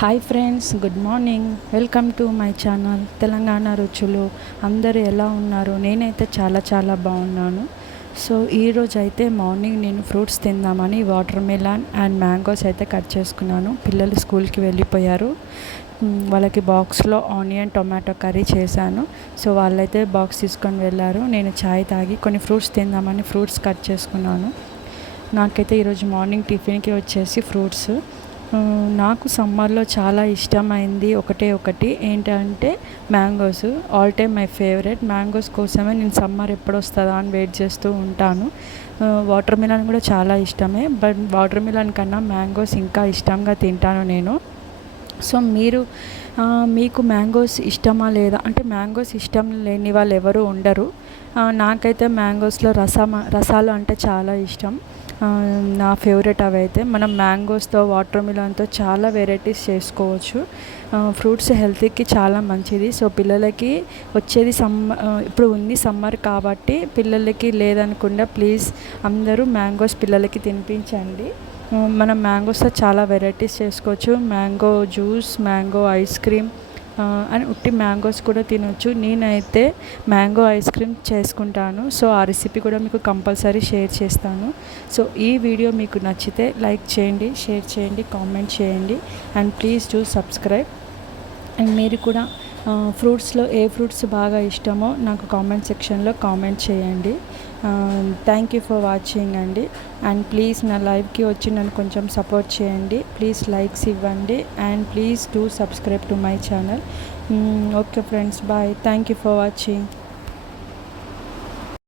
Hi friends, good morning. Welcome to my channel Telangana రుచులు. అందరూ ఎలా ఉన్నారు? నేనైతే చాలా బాగున్నాను. సో ఈరోజు అయితే మార్నింగ్ నేను ఫ్రూట్స్ తిందామని వాటర్ మిలన్ అండ్ మ్యాంగోస్ అయితే కట్ చేసుకున్నాను. పిల్లలు స్కూల్కి వెళ్ళిపోయారు. వాళ్ళకి బాక్స్లో ఆనియన్ టొమాటో కర్రీ చేశాను. సో వాళ్ళైతే బాక్స్ తీసుకొని వెళ్ళారు. నేను చాయ్ తాగి కొన్ని ఫ్రూట్స్ తిందామని ఫ్రూట్స్ కట్ చేసుకున్నాను. నాకైతే ఈరోజు మార్నింగ్ టిఫిన్కి వచ్చేసి ఫ్రూట్స్. నాకు సమ్మర్లో చాలా ఇష్టమైంది ఒకటి ఏంటంటే mangoes. All time my favourite. Mangoes కోసమే నేను సమ్మర్ ఎప్పుడు వస్తుందా అని వెయిట్ చేస్తూ ఉంటాను. వాటర్ మిలన్ కూడా చాలా ఇష్టమే, బట్ వాటర్ మిలన్ కన్నా మ్యాంగోస్ ఇంకా ఇష్టంగా తింటాను నేను. సో మీకు మ్యాంగోస్ ఇష్టమా లేదా అంటే, మ్యాంగోస్ ఇష్టం లేని వాళ్ళు ఎవరు ఉండరు. నాకైతే మ్యాంగోస్లో రసాలు అంటే చాలా ఇష్టం. నా ఫేవరెట్ అవైతే. మనం మ్యాంగోస్తో వాటర్ మిలన్తో చాలా వెరైటీస్ చేసుకోవచ్చు. ఫ్రూట్స్ హెల్త్కి చాలా మంచిది. సో పిల్లలకి వచ్చేది ఇప్పుడు ఉంది సమ్మర్ కాబట్టి, పిల్లలకి లేదనకుండా ప్లీజ్ అందరూ మ్యాంగోస్ పిల్లలకి తినిపించండి. మనం మ్యాంగోస్తో చాలా వెరైటీస్ చేసుకోవచ్చు. Mango juice, mango ice cream అని ఉట్టి మ్యాంగోస్ కూడా తినొచ్చు. నేనైతే మ్యాంగో ఐస్ క్రీమ్ చేసుకుంటాను. సో ఆ రెసిపీ కూడా మీకు కంపల్సరీ షేర్ చేస్తాను. సో ఈ వీడియో మీకు నచ్చితే లైక్ చేయండి, షేర్ చేయండి, కామెంట్ చేయండి and please do subscribe. And మీరు కూడా ఫ్రూట్స్లో ఏ ఫ్రూట్స్ బాగా ఇష్టమో నాకు కామెంట్ సెక్షన్లో కామెంట్ చేయండి. థ్యాంక్ యూ ఫర్ వాచింగ్ అండి. అండ్ ప్లీజ్ నా లైవ్కి వచ్చి నన్ను కొంచెం సపోర్ట్ చేయండి. ప్లీజ్ లైక్స్ ఇవ్వండి and please do subscribe to my channel. Okay friends, bye. Thank you for watching.